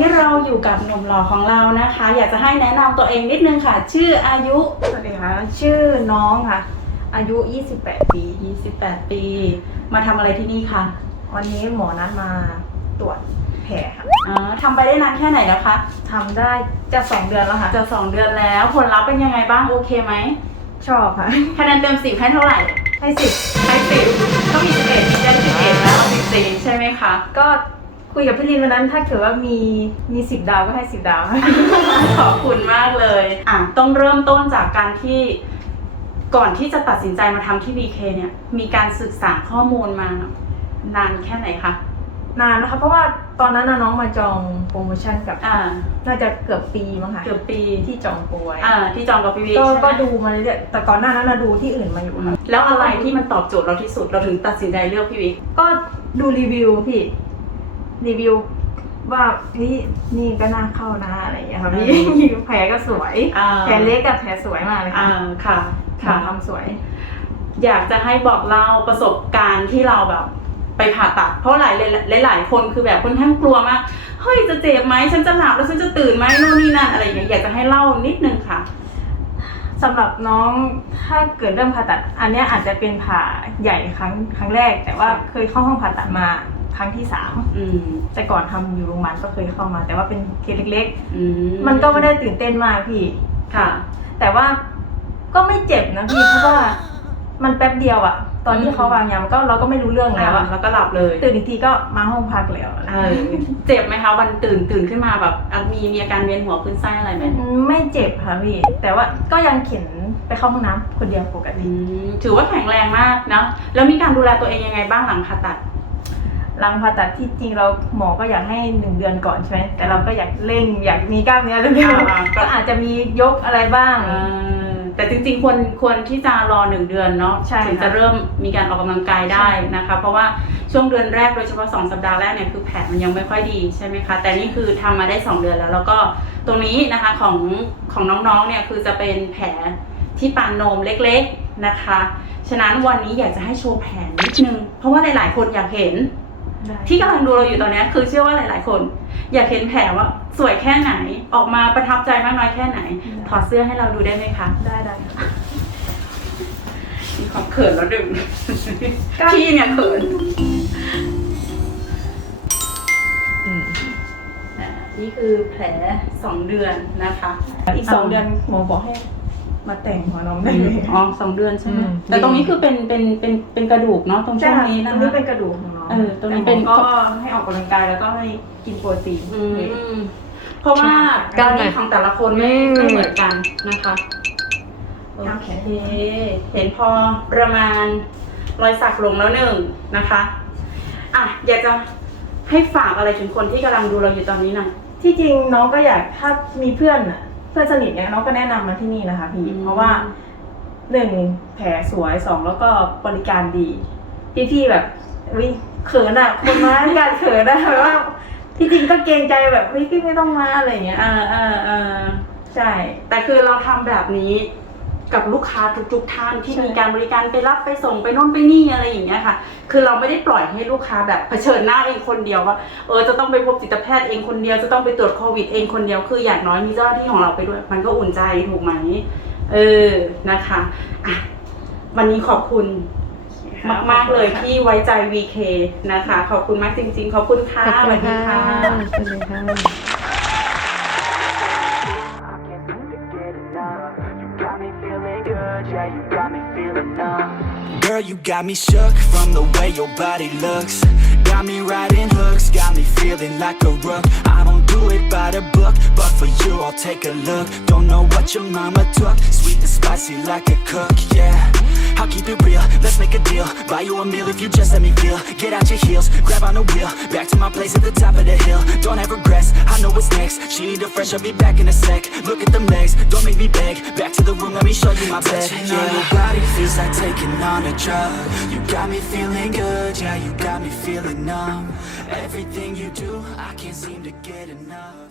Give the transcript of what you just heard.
นี้เราอยู่กับหนุ่มหล่อของเรานะคะ อยากจะให้แนะนำตัวเองนิดนึงค่ะ ชื่ออายุ สวัสดีค่ะ ชื่อน้องค่ะ อายุ 28 ปี 28 ปี มาทำอะไรที่นี่คะวันนี้หมอนัดมาตรวจแผลค่ะอ๋อทำไปได้นานแค่ไหนแล้วคะทำได้จะสองเดือนแล้วค่ะ จะสองเดือนแล้วผลลัพธ์เป็นยังไงบ้างโอเคไหมชอบค่ะ คะแนนเต็มสิบให้เท่าไหร่ให้สิบให้สิบก็มีสิบเอ็ดมีได้สิบเอ็ดแล้วเอาสิบสี่ใช่ไหมคะ ก็ คุยกับพี่ลินวันนั้นถ้าเกิดว่ามีมีสิบดาวก็ให้สิบดาว ขอบคุณมากเลยอะต้องเริ่มต้นจากการที่ก่อนที่จะตัดสินใจมาทำที่ BK เนี่ย มีการศึกษาข้อมูลมานานแค่ไหนคะ นานนะคะ เพราะว่าตอนนั้นน่ะน้องมาจองโปรโมชั่นกับอ่า น่าจะเกือบปีมั้งค่ะเกือบปีที่จองโปรไว้อ่าที่จองกับพี่วิก็ใช่ไหมก็ดูมาเรื่อยๆแต่ก่อนหน้านั้นน่ะดูที่อื่นมาอยู่ค่ะแล้วอะไรที่มันตอบโจทย์เราที่สุดเราถึงตัดสินใจเลือกพี่วิก็ดูรีวิวพี่ รีวิวว่าเฮ้ยนี่ก็น่าเข้านะอะไรอย่างเงี้ยค่ะพี่แผลก็สวยอ่า แผลเล็กกับแผลสวยมากเลยอ่าค่ะค่ะ ค่ะ ทำสวย อยากจะให้บอกเล่าประสบการณ์ที่เราแบบ ไปผ่าตัด เพราะหลายหลายหลายคนคือแบบค่อนข้างกลัวมากเฮ้ยจะเจ็บไหมฉันจะหลับแล้วฉันจะตื่นไหมโน่นนี่นั่นอะไรอย่างเงี้ยอยากจะให้เล่านิดนึงค่ะ สำหรับน้องถ้าเกิดเริ่มผ่าตัด อันเนี้ยอาจจะเป็นผ่าใหญ่ครั้งครั้งแรก แต่ว่าค่ะเคยเข้าห้องผ่าตัดมา ครั้งที่สามอืม แต่ก่อนทำอยู่โรงพยาบาลก็เคยเข้ามา แต่ว่าเป็นเคสเล็กอืๆ มันก็ไม่ได้ตื่นเต้นมากพี่ ค่ะ แต่ว่าก็ไม่เจ็บนะพี่เพราะว่ามันแป๊บเดียวอะตอนที่เขาวางยามันก็เราก็ไม่รู้เรื่องแล้วอะแล้วก็หลับเลยตื่นอีกทีก็มาห้องพักแล้วเออเจ็บไหมคะวันตื่นตื่นขึ้นมาแบบอะมีมีอาการเวียนหัวขึ้นไส้อะไรไหมไม่เจ็บค่ะพี่แต่ว่าก็ยังเข็นไปเข้าห้องน้ำคนเดียวปกอืติมถือว่าแข็งแรงมากเนอะแล้วมีการดูแลตัวเองยังไงบ้างหลังผ่าตัด หลังผ่าตัดที่จริงเราหมอก็อยากให้หนึ่งเดือนก่อนใช่ไหมแต่เราก็อยากเร่งอยากมีกล้ามเนื้อเร็วอ่าๆก็อาจจะมียกอะไรบ้าง เออแต่จริงๆ ควรควรที่จะรอหนึ่งเดือนเนาะใช่ถึงจะค่ะเริ่มมีการออกกำลังกายได้นะคะ เพราะว่าช่วงเดือนแรกโดยเฉพาะสองสัปดาห์แรกเนี่ยคือแผลมันยังไม่ค่อยดีใช่ไหมคะ แต่นี่คือทำมาได้สองเดือนแล้ว แล้วก็ตรงนี้นะคะของของน้องๆเนี่ยคือจะเป็นแผลที่ปานนมเล็กๆนะคะ ฉะนั้นวันนี้อยากจะให้โชว์แผลนิดนึง เพราะว่าหลายๆ คนอยากเห็นได้ ที่กำลังดูเราอยู่ตอนนี้คือเชื่อว่าหลาย ๆ คน อยากเห็นแผลว่าสวยแค่ไหนออกมาประทับใจมากน้อยแค่ไหน ถอดเสื้อให้เราดูได้ไหมคะ ได้ได้ค่ะมีความเขินแล้วดึงก็พี่เนี่ยเขินอ่านี่คือแผลสองเดือนนะคะ อีกสองเดือนหมอบอกให้มาแต่งหัวน้องได้เลยอ๋อสองเดือนใช่ไหมอืมแต่ตรงนี้คือเป็นเป็นเป็นเป็นกระดูกเนาะตรงช่ใช่วงค่ะนี้ตนะรงนี้คะเป็นกระดูกของน้อง เออตรงนี้เป็น แต่หมอก็ให้ออกกำลังกายแล้วก็ให้กินโปรตีน อืม เพราะว่าการนี้ของแต่ละคนไม่ไม่เหมือนกันนะคะ โอเค เห็นพอประมาณรอยสักลงแล้วหนึ่งนะคะ อะ อยากจะให้ฝากอะไรถึงคนที่กำลังดูเราอยู่ตอนนี้หน่อย ที่จริงน้องก็อยากถ้ามีเพื่อนอะเพื่อนสนิทเนี่ยน้องก็แนะนำมาที่นี่นะคะพี่อืม เพราะว่าหนึ่งแผลสวยสองแล้วก็บริการดีพี่พี่ๆแบบวิ เขินอะคนมาการเขินอะแบบว่า ที่จริงก็เกรงใจแบบเฮ้ยพี่ไม่ต้องมาอะไรอย่างเงี้ยออเออเออใช่ แต่คือเราทำแบบนี้กับลูกค้าทุกๆท่านที่ใช่ มีการบริการไปรับไปส่งไปโน่นไปนี่อะไรอย่างเงี้ยค่ะ คือเราไม่ได้ปล่อยให้ลูกค้าแบบเผชิญหน้าเองคนเดียวว่าเออจะต้องไปพบจิตแพทย์เองคนเดียวจะต้องไปตรวจโควิดเองคนเดียวคืออย่างน้อยมีเจ้าหน้าที่ของเราไปด้วย มันก็อุ่นใจถูกไหมเออนะคะอะวันนี้ขอบคุณ มาก ๆ เลยที่ไว้ใจ VK นะคะ ขอบคุณมากจริง ๆ ขอบคุณค่ะสวัสดีค่ะสวัสดีค่ะ I can't seem to get enough. You got me feeling good, yeah, you got me feeling numb. Girl, you got me shook from the way your body looks. Got me riding hooks, got me feeling like a rook. I don't do it by the book, but for you, I'll take a look. Don't know what your mama took, sweet and spicy like a cook, yeah. I'll keep it real, let's make a deal. Buy you a meal if you just let me feel. Get out your heels, grab on the wheel. Back to my place at the top of the hill. Don't have regrets, I know what's next. She need a fresh, I'll be back in a sec. Look at them legs, don't make me beg. Back to the room, let me show you my bed. On your body feels like taking on a drug. You got me feeling good, yeah, you got me feeling numb. Everything you do, I can't seem to get enough.